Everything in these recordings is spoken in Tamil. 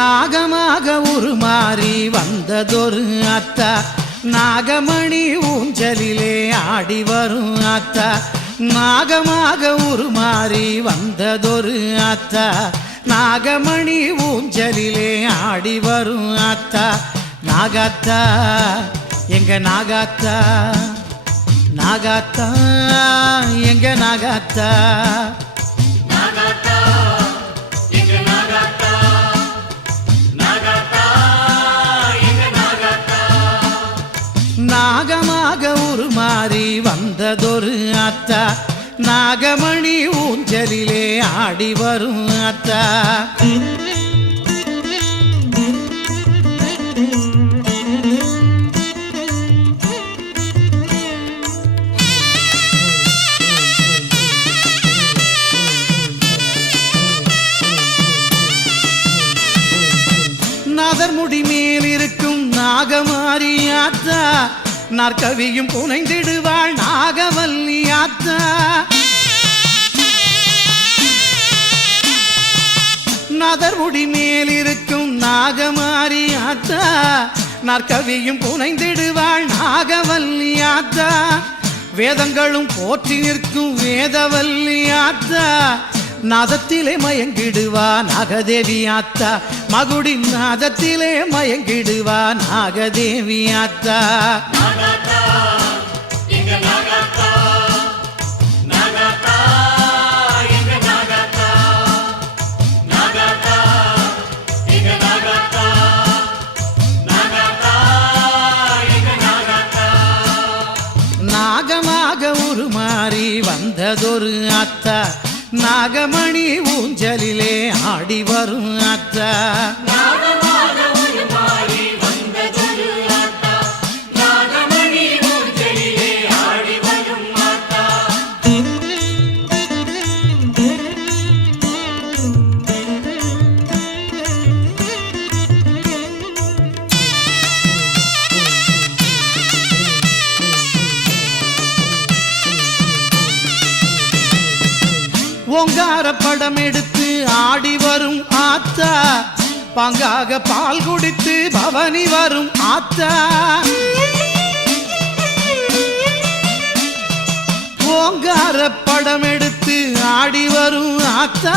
நாகமாக உருமாறி வந்ததொரு அத்தா நாகமணி ஊஞ்சலிலே ஆடி வரும் அத்தா நாகமாக உருமாறி வந்ததொரு அத்தா நாகமணி ஊஞ்சலிலே ஆடி வரும் அத்தா நாகாத்தா எங்க நாகாத்தா நாகாத்தா எங்க நாகாத்தா நாகமாக உருமாறி வந்ததொரு அத்தா நாகமணி ஊஞ்சலிலே ஆடி வரும் அத்தா நாதர்முடி மேல் இருக்கும் நாகமாரி ஆத்தா நாற்கவியும் புனைந்திடுவாள் நாகவல்லி ஆத்தா நாதர்முடி மேல் இருக்கும் நாகமாரி ஆத்தா நாற்கவியும் புனைந்திடுவாள் நாகவல்லி ஆத்தா வேதங்களும் போற்றி நிற்கும் வேதவல்லி ஆத்தா நாதத்திலே மயங்கிடுவா நாகதேவி ஆத்தா மகுடி நாதத்திலே மயங்கிடுவா நாகதேவி ஆத்தா நாகமாக உருமாறி வந்ததொரு அத்தா நாகமணி ஊஞ்சலிலே ஆடி வரும் அத்தா ஓங்கார படம் எடுத்து ஆடி வரும் ஆத்தா பங்காக பால் குடித்து பவனி வரும் ஆத்தா ஓங்கார படம் எடுத்து ஆடி வரும் ஆத்தா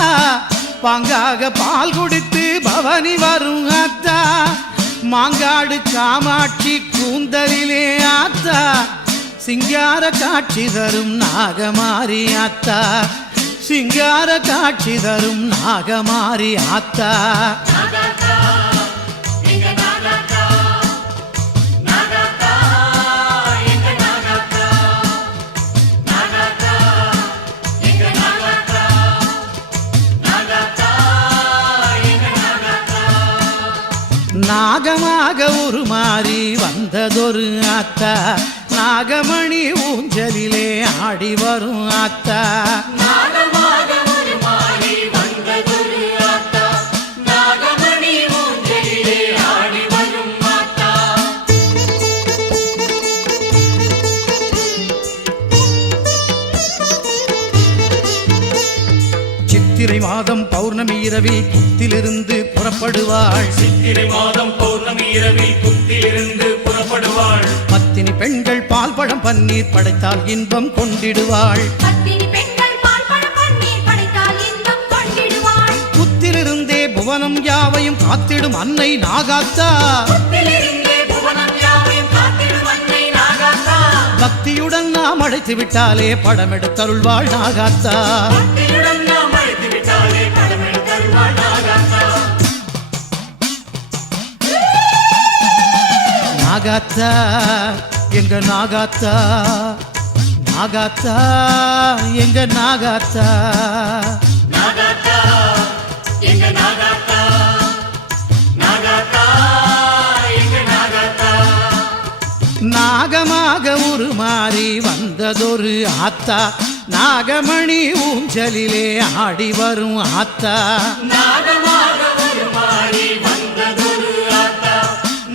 பங்காக பால் குடித்து பவனி வரும் ஆத்தா மாங்காடு காமாட்சி கூந்தலிலே ஆத்தா சிங்கார காட்சி தரும் நாகமாரி ஆத்தா சிங்கார காட்சி தரும் நாகமாரி ஆத்தா நாகமாக உருமாறி வந்ததொரு ஆத்தா நாகமணி ஊஞ்சலிலே ஆடி வரும் ஆத்தா சித்திரை மாதம் பௌர்ணமி இரவில் புத்திலிருந்து புறப்படுவாள் சித்திரை மாதம் பௌர்ணமி இரவில் புத்திலிருந்து புறப்படுவாள் பத்தினி பெண்கள் பால் பழம் பன்னீர் படைத்தால் இன்பம் கொண்டிடுவாள் புத்திலிருந்தே புவனம் யாவையும் காத்திடும் அன்னை நாகாத்தா பக்தியுடன் நாம் அழைத்து விட்டாலே படம் எடுத்தருள்வாள் நாகாத்தா நாகாத்தா எங்க நாகாத்தா நாகாத்தா எங்க நாகாத்தா நாகாத்தா எங்க நாகாத்தா நாகாத்தா எங்க நாகாத்தா நாகமாக உருமாறி வந்ததொரு ஆத்தா நாகமணி ஊஞ்சலிலே ஆடி வரும் ஆத்தா நாகமாக உருமாறி வந்ததொரு ஆத்தா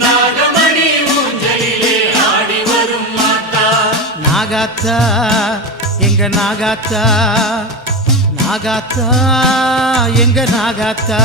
நாகமணி ஊஞ்சலிலே ஆடி வரும் ஆத்தா நாகாத்தா எங்க நாகாத்தா நாகாத்தா எங்க நாகாத்தா